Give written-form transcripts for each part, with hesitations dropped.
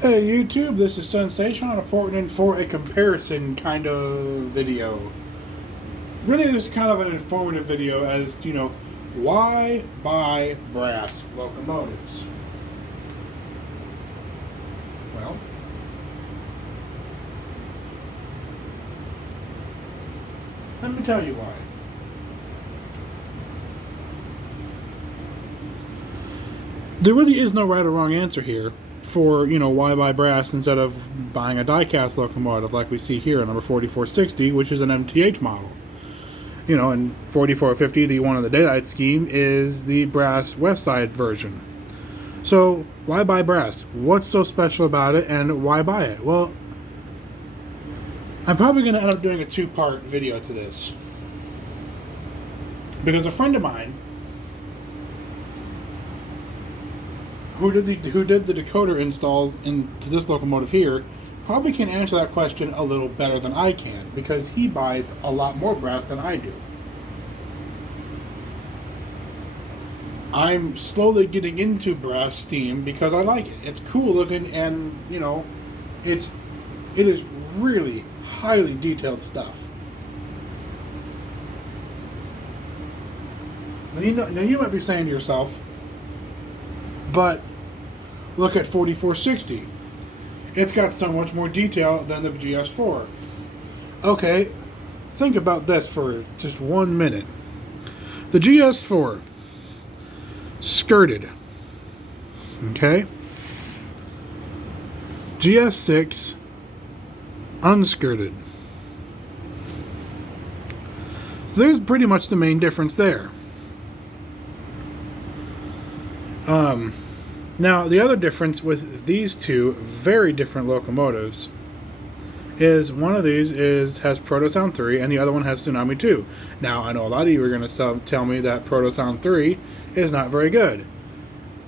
Hey YouTube, this is Sensation reporting in for a comparison kind of video. Really, this is kind of an informative video as, why buy brass locomotives? Well, let me tell you why. There really is no right or wrong answer here for, why buy brass instead of buying a die-cast locomotive like we see here, number 4460, which is an MTH model. And 4450, the one on the daylight scheme, is the brass west side version. So why buy brass? What's so special about it, and why buy it? Well, I'm probably going to end up doing a two-part video to this, because a friend of mine who did the decoder installs into this locomotive here probably can answer that question a little better than I can, because he buys a lot more brass than I do. I'm slowly getting into brass steam because I like it. It's cool looking, and it is really highly detailed stuff. Now you might be saying to yourself, but look at 4460. It's got so much more detail than the GS4. Okay, think about this for just 1 minute. The GS4, skirted. Okay? GS6, unskirted. So there's pretty much the main difference there. Now, the other difference with these two very different locomotives is one of these has Protosound 3 and the other one has Tsunami 2. Now, I know a lot of you are going to tell me that Protosound 3 is not very good.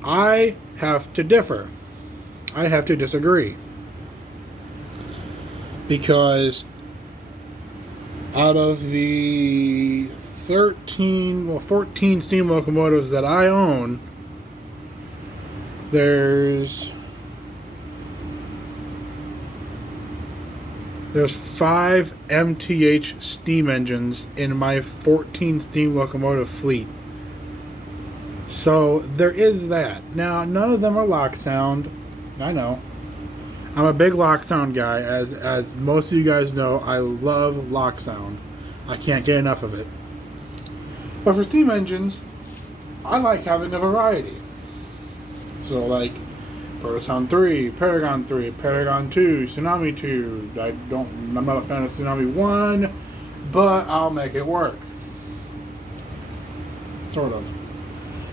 I have to differ. I have to disagree. Because out of the 14 steam locomotives that I own, there's 5 MTH steam engines in my 14 steam locomotive fleet. So there is that. Now, none of them are Locksound. I know. I'm a big Locksound guy. As most of you guys know, I love Locksound. I can't get enough of it. But for steam engines, I like having a variety. So like Protosound 3, Paragon 3, Paragon 2, Tsunami 2. I'm not a fan of Tsunami 1, but I'll make it work. Sort of.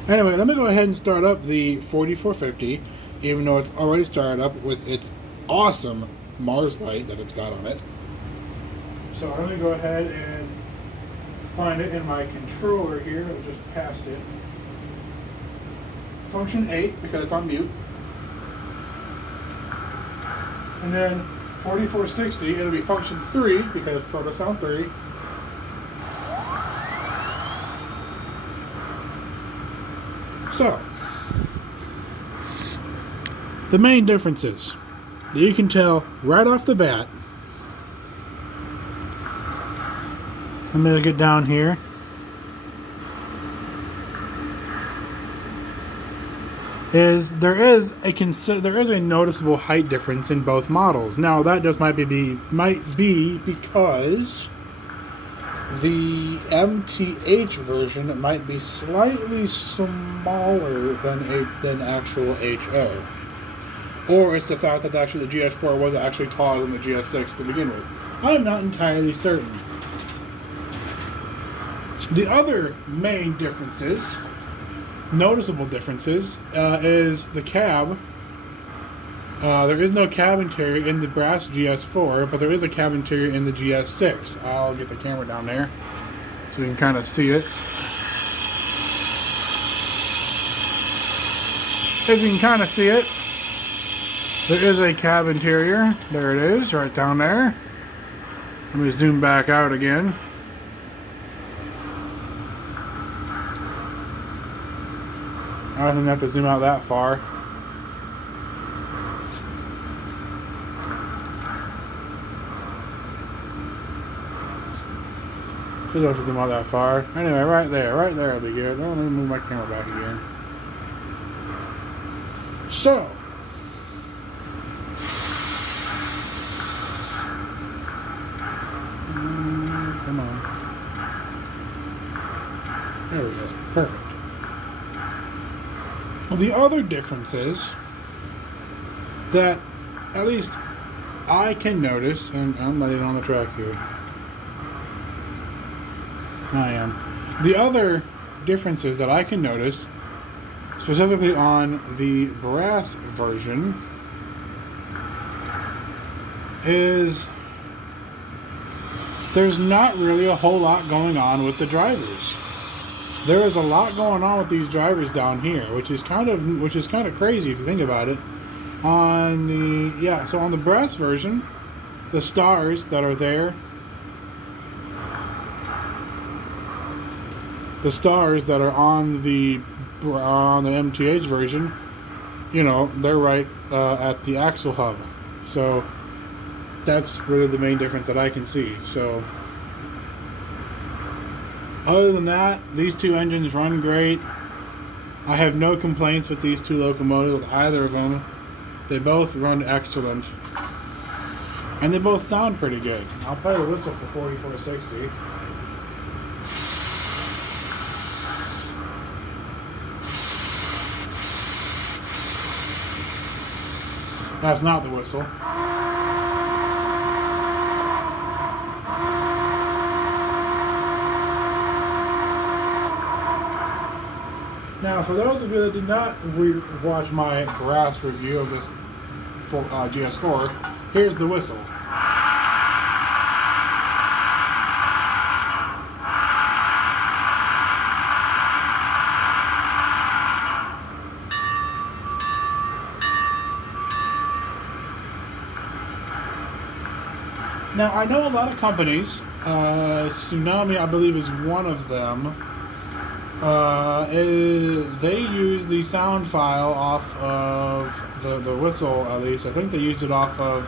Anyway, let me go ahead and start up the 4450, even though it's already started up with its awesome Mars light that it's got on it. So let me go ahead and find it in my controller here. I just passed it. Function 8, because it's on mute. And then 4460, it'll be function 3, because it's Protosound 3. So, the main differences that you can tell right off the bat. I'm going to get down here. There is a noticeable height difference in both models. Now that just might be because the MTH version might be slightly smaller than actual HO, or it's the fact that actually the GS4 was actually taller than the GS6 to begin with. I'm not entirely certain. The other main differences. Noticeable differences is the cab. There is no cab interior in the brass GS4, but there is a cab interior in the GS6. I'll get the camera down there so we can kind of see it. If you can kind of see it, there is a cab interior. There it is, right down there. Let me zoom back out again. I don't have to zoom out that far. don't have to zoom out that far. Anyway, right there will be good. Let me move my camera back again. So, come on. There we go. Perfect. Well, the other difference is that, at least I can notice, and I'm not even on the track here. I am. The other differences that I can notice, specifically on the brass version, is there's not really a whole lot going on with the drivers. There is a lot going on with these drivers down here, which is kind of crazy if you think about it. So on the brass version, the stars that are there, the stars that are on the MTH version, they're right at the axle hub. So that's really the main difference that I can see. So other than that, these two engines run great. I have no complaints with these two locomotives, with either of them. They both run excellent. And they both sound pretty good. I'll play the whistle for 4460. That's not the whistle. Now, for those of you that did not watch my brass review of this GS4, here's the whistle. Now, I know a lot of companies, Tsunami I believe is one of them, they use the sound file off of the whistle, at least. I think they used it off of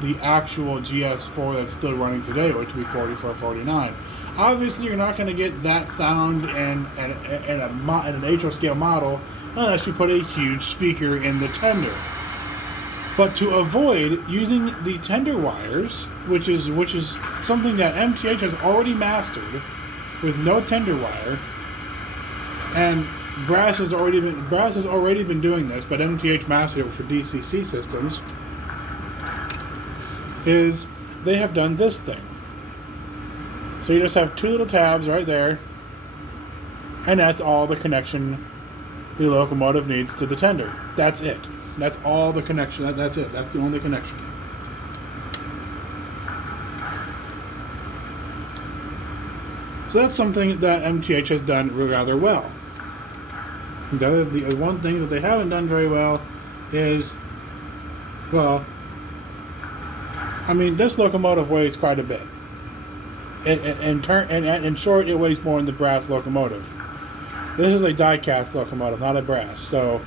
the actual GS4 that's still running today, which would be 4449. Obviously, you're not going to get that sound in an HO scale model unless you put a huge speaker in the tender. But to avoid using the tender wires, which is something that MTH has already mastered with no tender wire, and Brass has already been doing this, but MTH mastered it for DCC systems, is they have done this thing. So you just have two little tabs right there, and that's all the connection the locomotive needs to the tender. That's it. That's all the connection. That's it. That's the only connection. So that's something that MTH has done rather well. The one thing that they haven't done very well is, well, I mean, this locomotive weighs quite a bit. In short, it weighs more than the brass locomotive. This is a die-cast locomotive, not a brass. So,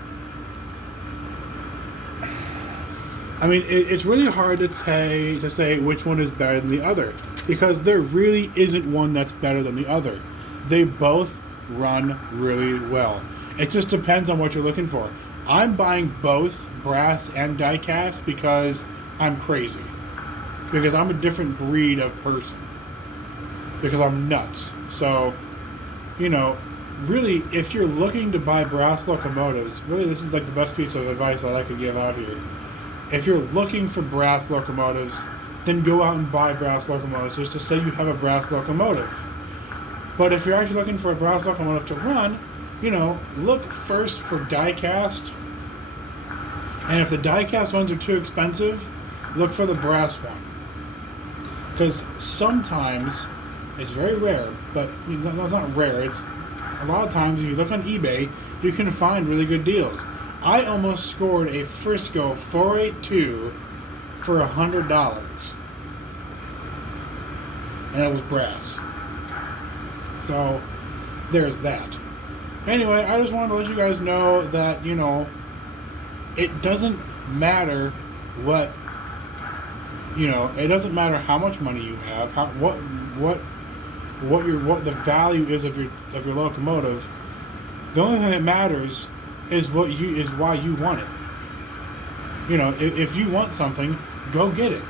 I mean, it's really hard to say which one is better than the other, because there really isn't one that's better than the other. They both run really well. It just depends on what you're looking for. I'm buying both brass and die-cast because I'm crazy. Because I'm a different breed of person. Because I'm nuts. So, really, if you're looking to buy brass locomotives, really this is like the best piece of advice that I could give out here. If you're looking for brass locomotives, then go out and buy brass locomotives just to say you have a brass locomotive. But if you're actually looking for a brass locomotive to run, look first for die-cast. And if the die-cast ones are too expensive, look for the brass one. Because sometimes, it's very rare, but it's not rare, it's a lot of times if you look on eBay, you can find really good deals. I almost scored a Frisco 482 for $100. And it was brass. So, there's that. Anyway, I just wanted to let you guys know that, it doesn't matter what, it doesn't matter how much money you have, what the value is of your locomotive. The only thing that matters is why you want it. You know, if you want something, go get it.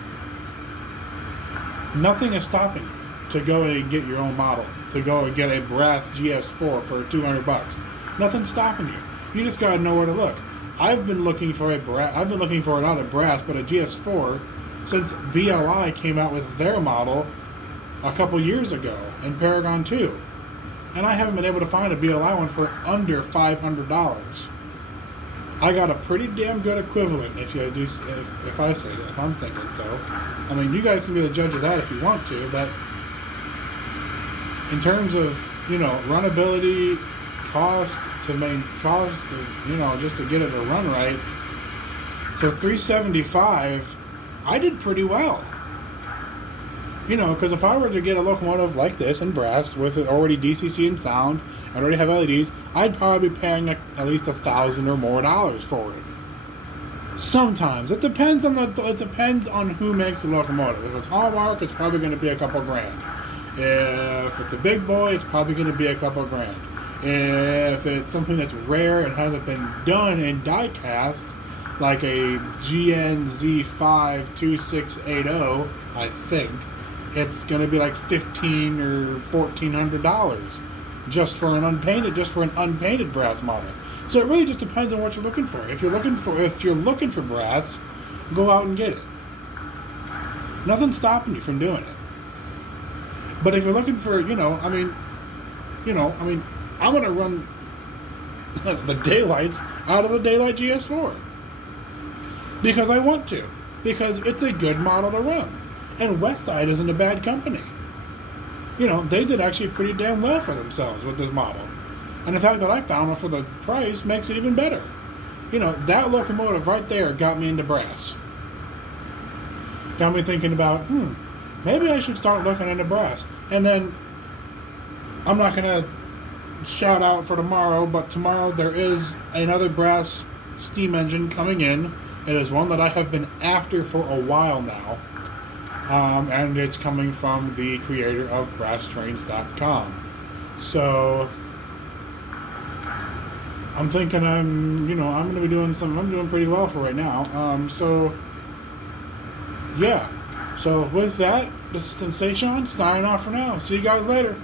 Nothing is stopping you to go and get your own model, to go and get a brass GS4 for $200. Nothing's stopping you. You just gotta know where to look. I've been looking for not a brass, but a GS4 since BLI came out with their model a couple years ago in Paragon 2. And I haven't been able to find a BLI one for under $500. I got a pretty damn good equivalent if I say that, if I'm thinking so. I mean, you guys can be the judge of that if you want to, but in terms of, you know, runability, cost of, you know, just to get it to run right, for $375, I did pretty well. You know, because if I were to get a locomotive like this in brass with it already DCC and sound and already have LEDs, I'd probably be paying at least $1,000 or more for it. Sometimes it depends on who makes the locomotive. If it's Hallmark, it's probably going to be a couple grand. If it's a big boy, it's probably going to be a couple grand. If it's something that's rare and hasn't been done in die cast, like a GNZ5 2680, I think it's going to be like $1,500 or $1,400 just for an unpainted brass model. So it really just depends on what you're looking for. If you're looking for brass, go out and get it. Nothing's stopping you from doing it. But if you're looking for, I'm going to run the daylights out of the Daylight GS4 because I want to, because it's a good model to run. And Westside isn't a bad company. You know, they did actually pretty damn well for themselves with this model. And the fact that I found it for the price makes it even better. You know, that locomotive right there got me into brass. Got me thinking about, maybe I should start looking into brass. And then, I'm not going to shout out for tomorrow, but tomorrow there is another brass steam engine coming in. It is one that I have been after for a while now. And it's coming from the creator of BrassTrains.com. So I'm thinking I'm going to be doing I'm doing pretty well for right now. So yeah. So with that, this is Sensation signing off for now. See you guys later.